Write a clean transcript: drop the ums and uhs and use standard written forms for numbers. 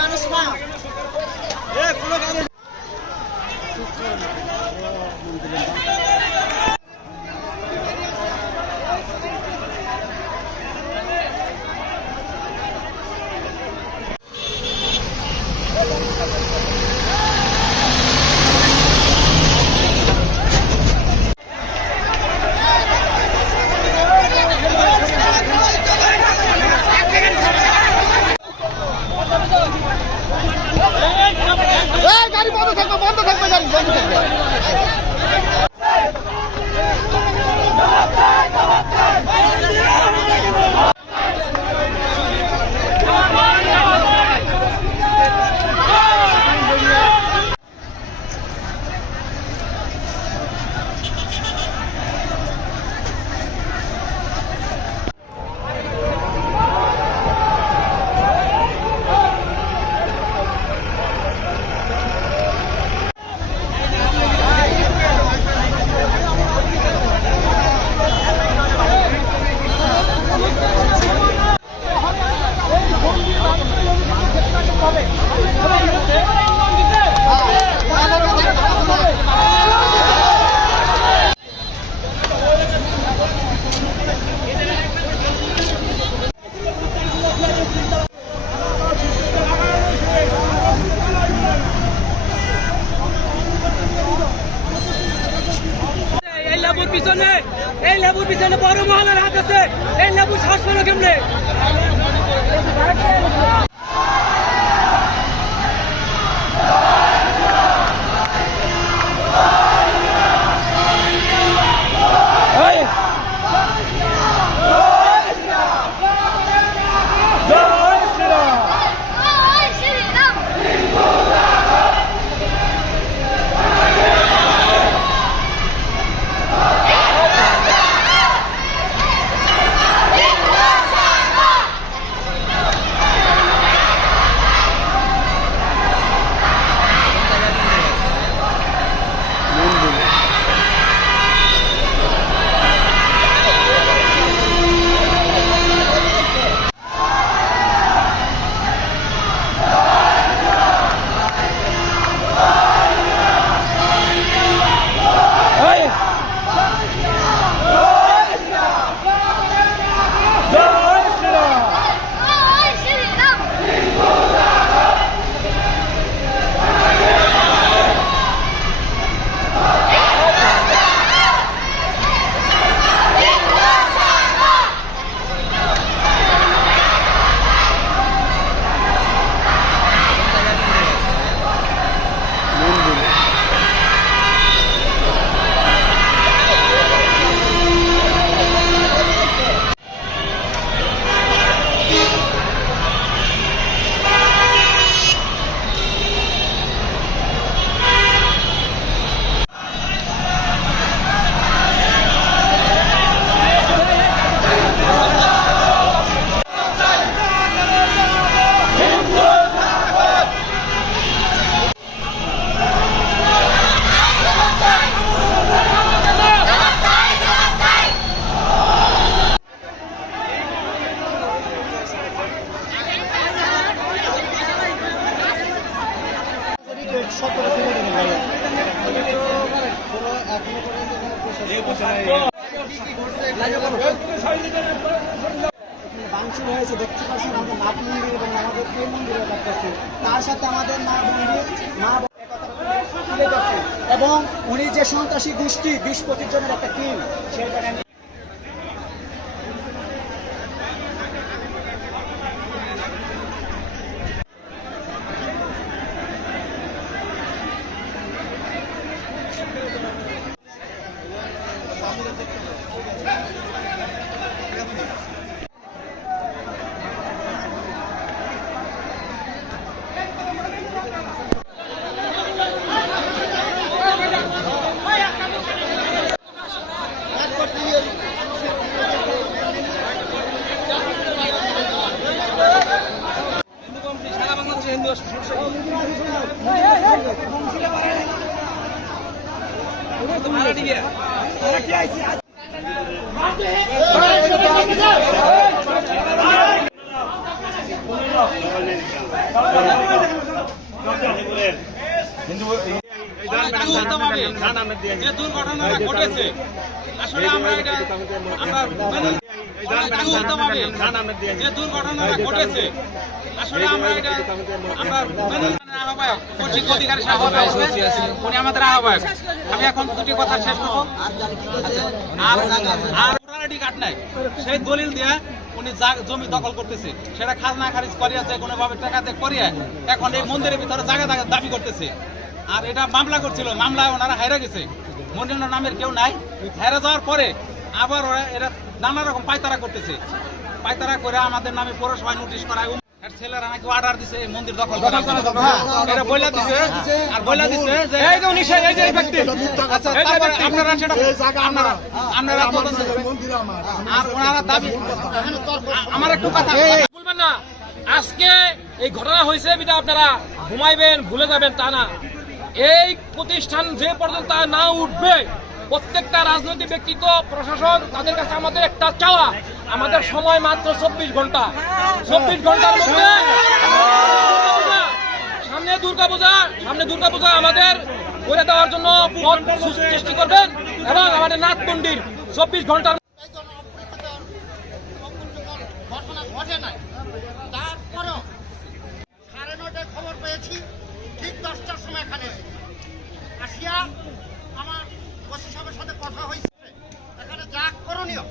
মানুষ না গাড়ি বন্ধ থাকবে গাড়ি বন্ধ থাকবে। এই লেবুর পিছনে বড় মহলের হাত আছে। এই লেবু শ্বাস পেল কেমনে? ভাঙচুর হয়েছে দেখতে পাচ্ছেন আমাদের নাথ মন্দির এবং আমাদের এই মন্দিরে লাগতেছে। তার সাথে আমাদের মা তুলে যাচ্ছে এবং উনি যে সন্ত্রাসী গোষ্ঠী 20-25 জনের একটা টিম সেটা হিন্দু যে দুর্ঘটনাটা ঘটেছে আসলে আমরা এটা যে দুর্ঘটনাটা ঘটেছে আসলে আমরা এটা আহ্বায়ক কর্তৃক অধিকারী আহ্বায়ক উনি আমাদের আহ্বায়ক। আমি এখন দুটি কথা শেষ করবো। আর আইডি কার্ড নাই, সেই দলিল দিয়ে উনি জমি দখল করতেছে, সেটা খাজনা খারিজ করিয়া যে কোনো ভাবে টাকাতে করিয়া এখন এই মন্দিরের ভিতরে জায়গা দাবি করতেছে। আর এটা মামলা করছিল, মামলায় ওনারা হেরে গেছে, মন্দিরের নামের কেউ নাই। হেরে যাওয়ার পরে আবার ওরা এরা নানা রকম পায়তারা করতেছে, পায়তারা করে আমাদের নামে পৌরসভায় নোটিশ করায়। ছেলেরা নাকি অর্ডার দিছে এই মন্দির দখল করার জন্য। এটা বইলা দিছে আর বইলা দিছে যে এই যে উনি এই যে ব্যক্তি, আচ্ছা তারপরে আপনারা সেটা আপনারা তদন্ত আর ওনারা দাবি। আমার একটু কথা বলবেন না, আজকে এই ঘটনা হয়েছে বিটা আপনারা ঘুমাইবেন ভুলে যাবেন তা না। এই প্রতিষ্ঠান যে পর্যন্ত না উঠবে, প্রত্যেকটা রাজনৈতিক ব্যক্তিত্ব প্রশাসন তাদের কাছে আমাদের একটা চাওয়া, আমাদের সময় মাত্র 24 ঘন্টা। 24 ঘন্টার মধ্যে সামনে দুর্গাপূজা আমাদের করে দেওয়ার জন্য পথ সৃষ্টি করবেন এবং আমাদের নাথ মন্দির 24 ঘন্টার ঘটনা ঘটে নাই। তারপরও 9:30 খবর পেয়েছি, ঠিক 10টার সময় এখানে আসিয়া আমার ওসি সাহেবের সাথে কথা হয়েছে। এখানে যা করণীয়